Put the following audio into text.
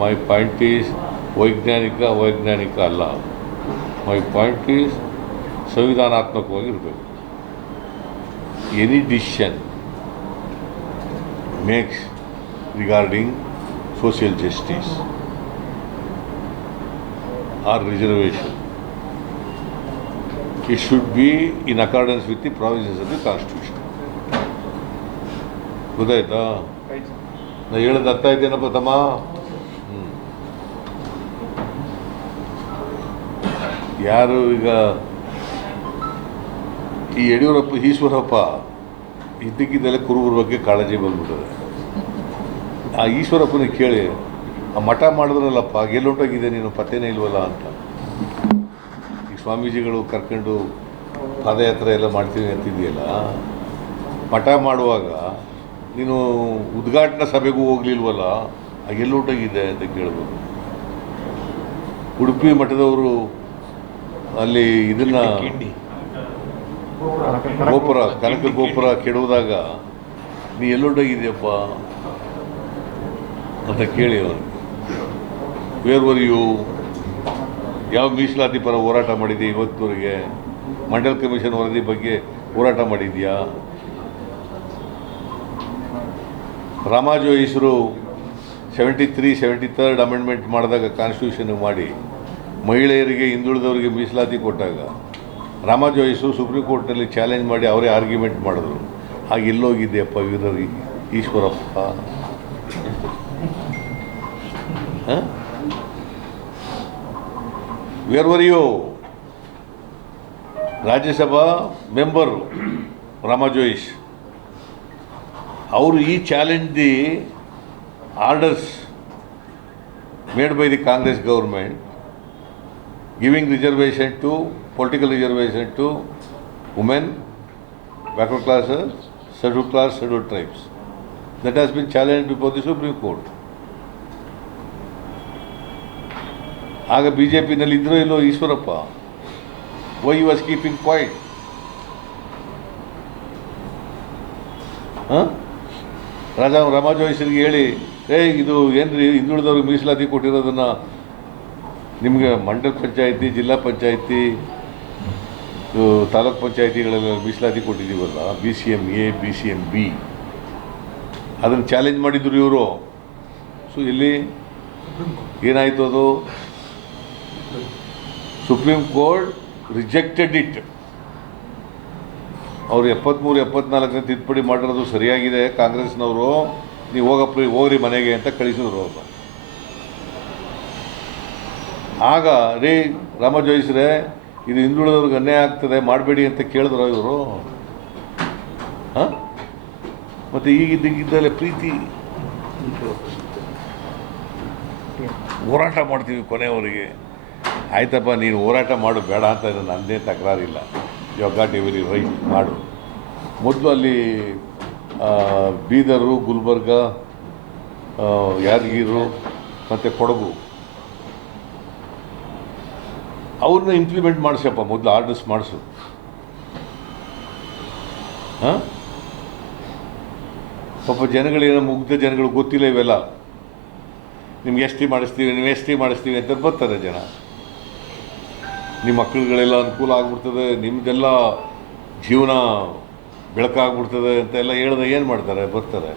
My point is ವೈಜ್ಞಾನಿಕ ಅಲ್ಲ. My point is ಸಂವಿಧಾನಾತ್ಮಕವಾಗಿರಬೇಕು. Any decision makes regarding social justice or reservation, it should be in accordance with the provisions of the Constitution. ಗೊತ್ತಾಯ್ತಾ? ನಾ ಹೇಳೋದು ಅರ್ಥ ಆಯ್ತೇನಪ್ಪ ತಮ್ಮ? ಯಾರು ಈಗ ಈ ಯಡಿಯೂರಪ್ಪ ಈಶ್ವರಪ್ಪ ಇದ್ದಕ್ಕಿದ್ದೆಲ್ಲ ಕುರುಬರ ಬಗ್ಗೆ ಕಾಳಜಿ ಬಂದ್ಬಿಟ್ಟದೆ. ಆ ಈಶ್ವರಪ್ಪನಿಗೆ ಕೇಳಿ, ಆ ಮಠ ಮಾಡಿದ್ರಲ್ಲಪ್ಪ ಗೆಲ್ಲೊಂಟೋಗಿದೆ ನೀನು ಪತ್ತೆನೇ ಇಲ್ವಲ್ಲ ಅಂತ. ಈ ಸ್ವಾಮೀಜಿಗಳು ಕರ್ಕೊಂಡು ಪಾದಯಾತ್ರೆ ಎಲ್ಲ ಮಾಡ್ತೀವಿ ಅಂತಿದೆಯಲ್ಲ, ಮಠ ಮಾಡುವಾಗ ನೀನು ಉದ್ಘಾಟನಾ ಸಭೆಗೂ ಹೋಗ್ಲಿಲ್ವಲ್ಲ, ಎಲ್ಲೊಂಟೋಗಿದೆ ಅಂತ ಕೇಳಬೇಕು. ಉಡುಪಿ ಮಠದವರು ಅಲ್ಲಿ ಇದನ್ನು ಗೋಪುರ, ಕನಕ ಗೋಪುರ ಕೆಡುವುದಾಗ ನೀ ಎಲ್ಲೊಂಟೋಗಿದೆಯಪ್ಪ ಅಂತ ಕೇಳಿ ಅವನು. Where were you? ಯಾವ ಮೀಸಲಾತಿ ಪರ ಹೋರಾಟ ಮಾಡಿದ್ಯಾ ಇವತ್ತುವರೆಗೆ? ಮಂಡಲ್ ಕಮಿಷನ್ ವರದಿ ಬಗ್ಗೆ ಹೋರಾಟ ಮಾಡಿದ್ಯಾ? ರಾಮಾಜೋಯಿಸರು 73 ಅಮೆಂಡ್ಮೆಂಟ್ ಮಾಡಿದಾಗ ಕಾನ್ಸ್ಟಿಟ್ಯೂಷನ್ ಮಾಡಿ ಮಹಿಳೆಯರಿಗೆ ಹಿಂದುಳಿದವರಿಗೆ ಮೀಸಲಾತಿ ಕೊಟ್ಟಾಗ ರಾಮಾಜೋಯಿಸರು ಸುಪ್ರೀಂ ಕೋರ್ಟ್ನಲ್ಲಿ ಚಾಲೆಂಜ್ ಮಾಡಿ ಅವರೇ ಆರ್ಗ್ಯುಮೆಂಟ್ ಮಾಡಿದ್ರು. ಹಾಗೆ ಎಲ್ಲೋಗಿದೆಯಪ್ಪ Eshwarappa? Where were you? Rajya Sabha member Rama Jois ಅವರು ಈ challenge the orders made by the Congress government giving reservation to political reservation to women, backward classes, scheduled class, scheduled tribes. That has been challenge before the Supreme Court. ಆಗ B J ಪಿನಲ್ಲಿ ಇದ್ರೋ ಇಲ್ಲೋ Eshwarappa? Why you was keeping quiet? ರಾಮಾಜೋಯಿಸರಿಗೆ ಹೇಳಿ, ಇದು ಏನ್ರಿ ಹಿಂದುಳಿದವ್ರಿಗೆ ಮೀಸಲಾತಿ ಕೊಟ್ಟಿರೋದನ್ನು ನಿಮಗೆ ಮಂಡಲ ಪಂಚಾಯತಿ, ಜಿಲ್ಲಾ ಪಂಚಾಯತಿ, ತಾಲೂಕ್ ಪಂಚಾಯತಿಗಳೆಲ್ಲ ಮೀಸಲಾತಿ ಕೊಟ್ಟಿದ್ದೀವಲ್ಲ, BCMA, BCMB, ಅದನ್ನು ಚಾಲೆಂಜ್ ಮಾಡಿದ್ರು ಇವರು. ಸೊ ಇಲ್ಲಿ ಏನಾಯಿತು? ಅದು ಸುಪ್ರೀಂ ಕೋರ್ಟ್ ರಿಜೆಕ್ಟೆಡ್ ಇಟ್. ಅವರು 73-74 ತಿದ್ದುಪಡಿ ಮಾಡಿರೋದು ಸರಿಯಾಗಿದೆ, ಕಾಂಗ್ರೆಸ್ನವರು ನೀವು ಹೋಗ್ರಿ ಮನೆಗೆ ಅಂತ ಕಳಿಸಿದ್ರು ಅವರು. ಆಗ ರಾಮಾಜೋಯಿಸ್ರೆ ಇದು ಹಿಂದುಳಿದವ್ರಿಗೆ ಅನ್ಯಾಯ ಆಗ್ತದೆ ಮಾಡಬೇಡಿ ಅಂತ ಕೇಳಿದ್ರು ಇವರು. ಮತ್ತು ಈಗಿದ್ದಲ್ಲೇ ಪ್ರೀತಿ ಹೋರಾಟ ಮಾಡ್ತೀವಿ ಕೊನೆಯವರಿಗೆ. ಆಯ್ತಪ್ಪ, ನೀನು ಹೋರಾಟ ಮಾಡು, ಬೇಡ ಅಂತ ನನ್ನದೇ ತಕರಾರಿಲ್ಲ. ಯು ಗಾಟ್ ಎವರಿ ರೈಟ್, ಮಾಡು. ಮೊದಲು ಅಲ್ಲಿ ಬೀದರು, ಗುಲ್ಬರ್ಗ, ಯಾದಗಿರಿ ಮತ್ತು ಕೊಡಗು ಅವ್ರನ್ನ ಇಂಪ್ಲಿಮೆಂಟ್ ಮಾಡಿಸಪ್ಪ, ಮೊದಲು ಆರ್ಡರ್ಸ್ ಮಾಡಿಸು. ಪಾಪ ಜನಗಳೇನೋ, ಮುಗ್ಧ ಜನಗಳು ಗೊತ್ತಿಲ್ಲ ಇವೆಲ್ಲ. ನಿಮ್ಗೆ ಎಸ್ ಟಿ ಮಾಡಿಸ್ತೀವಿ ಅಂತ ಬರ್ತಾರೆ ಜನ. ನಿಮ್ಮ ಮಕ್ಕಳುಗಳೆಲ್ಲ ಅನುಕೂಲ ಆಗ್ಬಿಡ್ತದೆ, ನಿಮ್ಮದೆಲ್ಲ ಜೀವನ ಬೆಳಕಾಗ್ಬಿಡ್ತದೆ ಅಂತೆಲ್ಲ ಹೇಳಿದಾಗ ಏನು ಮಾಡ್ತಾರೆ? ಬರ್ತಾರೆ.